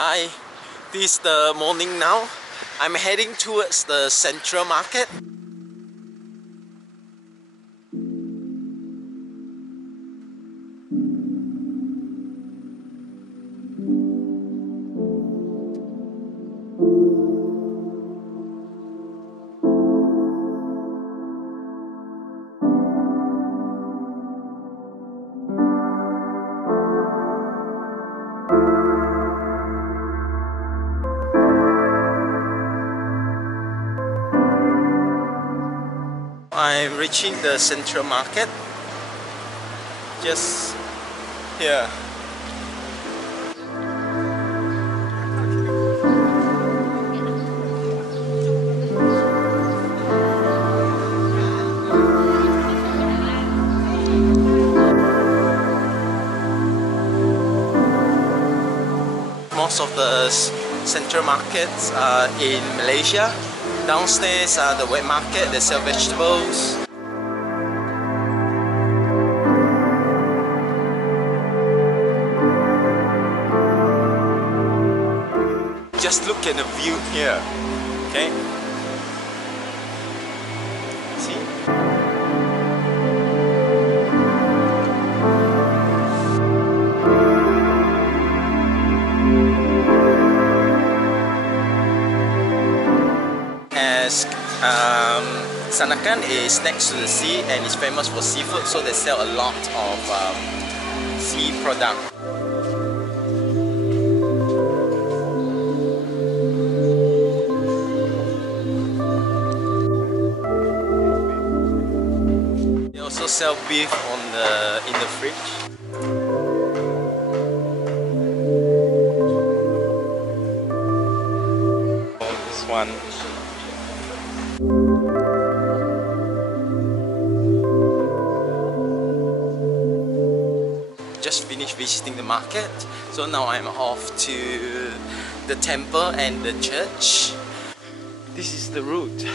Hi, this is the morning now. I'm heading towards the central market. I'm reaching the central market just here. Most of the central markets are in Malaysia. Downstairs are the wet market, they sell vegetables. Just look at the view here, okay? See? Sandakan is next to the sea and is famous for seafood, so they sell a lot of sea product. They also sell beef in the fridge. This one. Just finished visiting the market, so now I'm off to the temple and the church. This is the route.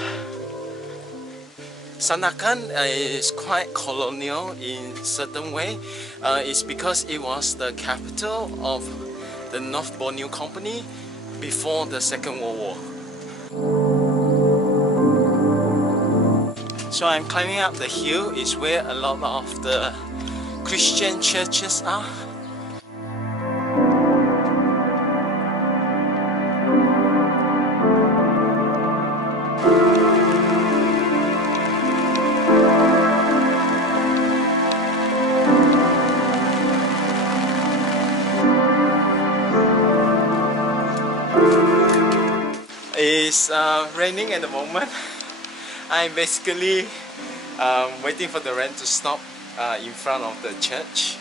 Sandakan is quite colonial in certain way. It's because it was the capital of the North Borneo Company before the Second World War. So I'm climbing up the hill, is where a lot of the Christian churches are. It's raining at the moment. I'm basically waiting for the rain to stop in front of the church.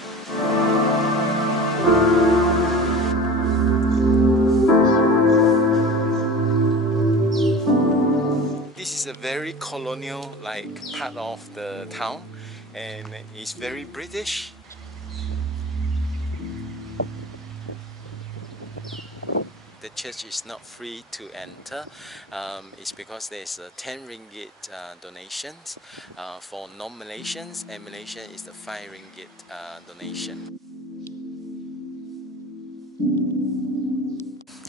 This is a very colonial part of the town, and it's very British. The church is not free to enter. It's because there's a 10 ringgit donations for non-Malaysians, and Malaysia is the 5 ringgit donation.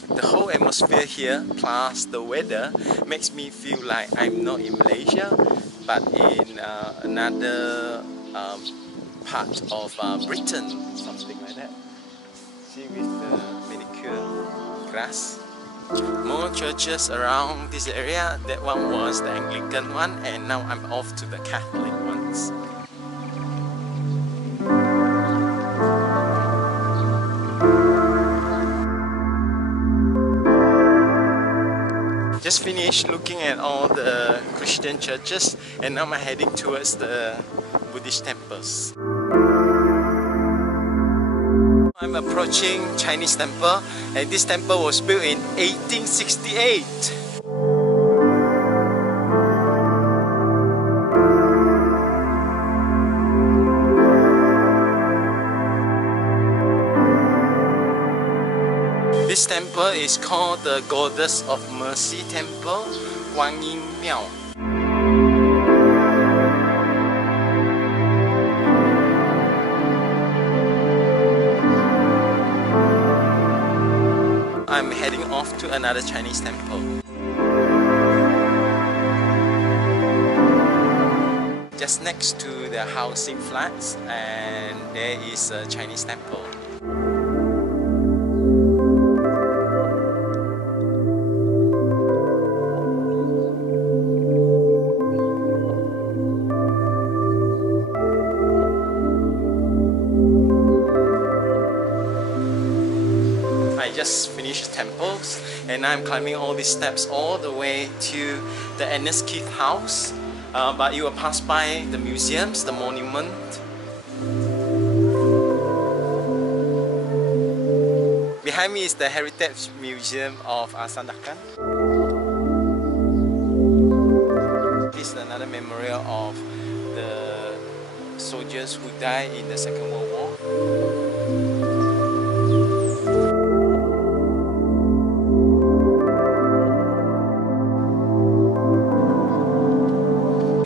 The whole atmosphere here plus the weather makes me feel like I'm not in Malaysia but in another part of Britain, something like that. See, with the manicure grass. More churches around this area. That one was the Anglican one, and now I'm off to the Catholic ones. Just finished looking at all the Christian churches, and now I'm heading towards the Buddhist temples. I'm approaching Chinese temple, and this temple was built in 1868. This temple is called the Goddess of Mercy Temple, Guan Yin Miao. I'm heading off to another Chinese temple. Just next to the housing flats, and there is a Chinese temple. I just finished temples, and I'm climbing all these steps all the way to the Agnes house. But you will pass by the museums, the monument. Behind me is the Heritage Museum of Sandakan. This is another memorial of the soldiers who died in the Second World War.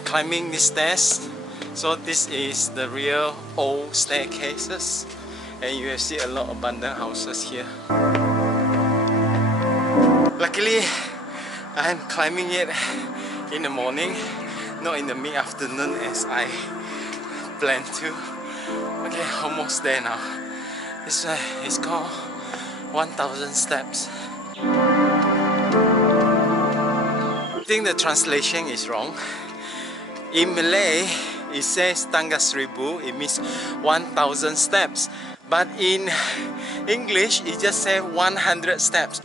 Climbing these stairs, so this is the real old staircases, and you will see a lot of abandoned houses here. Luckily, I'm climbing it in the morning, not in the mid-afternoon as I planned to. Okay, almost there now. This is called 1000 steps. I think the translation is wrong. In Malay, it says TANGGA SERIBU, it means 1000 steps. But in English, it just says 100 steps.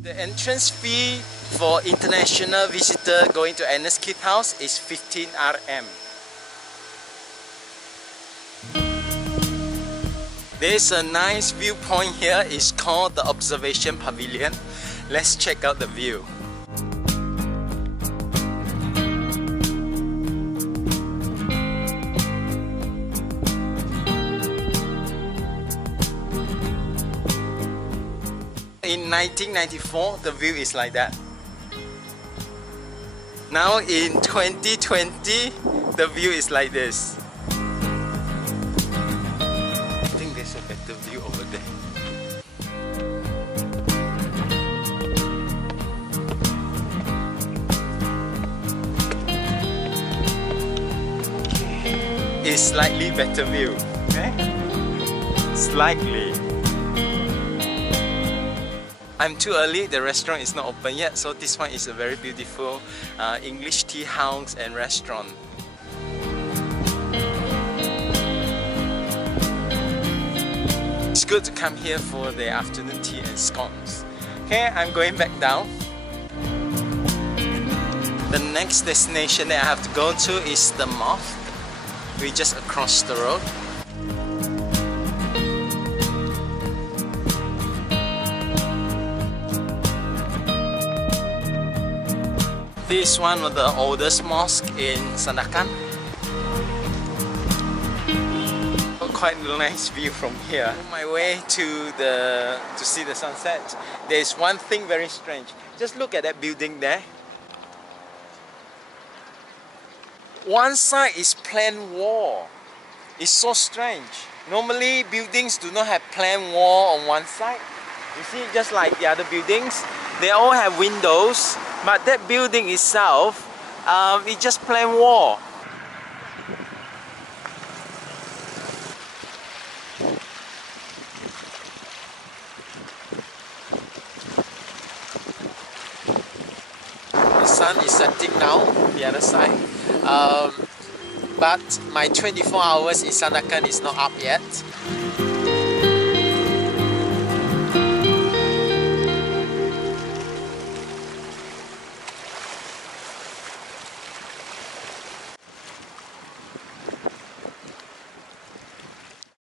The entrance fee for international visitor going to Agnes house is 15 RM. There's a nice viewpoint here. It's called the Observation Pavilion. Let's check out the view. In 1994, the view is like that. Now in 2020, the view is like this. I think there's a better view over there. Okay. It's slightly better view. Okay? Slightly. I'm too early, the restaurant is not open yet, so this one is a very beautiful English tea house and restaurant. It's good to come here for the afternoon tea and scones. Okay, I'm going back down. The next destination that I have to go to is the mosque. We're just across the road. This is one of the oldest mosques in Sandakan. Quite a nice view from here. On my way to see the sunset, there is one thing very strange. Just look at that building there. One side is plain wall. It's so strange. Normally buildings do not have plain wall on one side. You see, just like the other buildings, they all have windows. But that building itself, it's just plain wall. The sun is setting now on the other side. But my 24 hours in Sandakan is not up yet.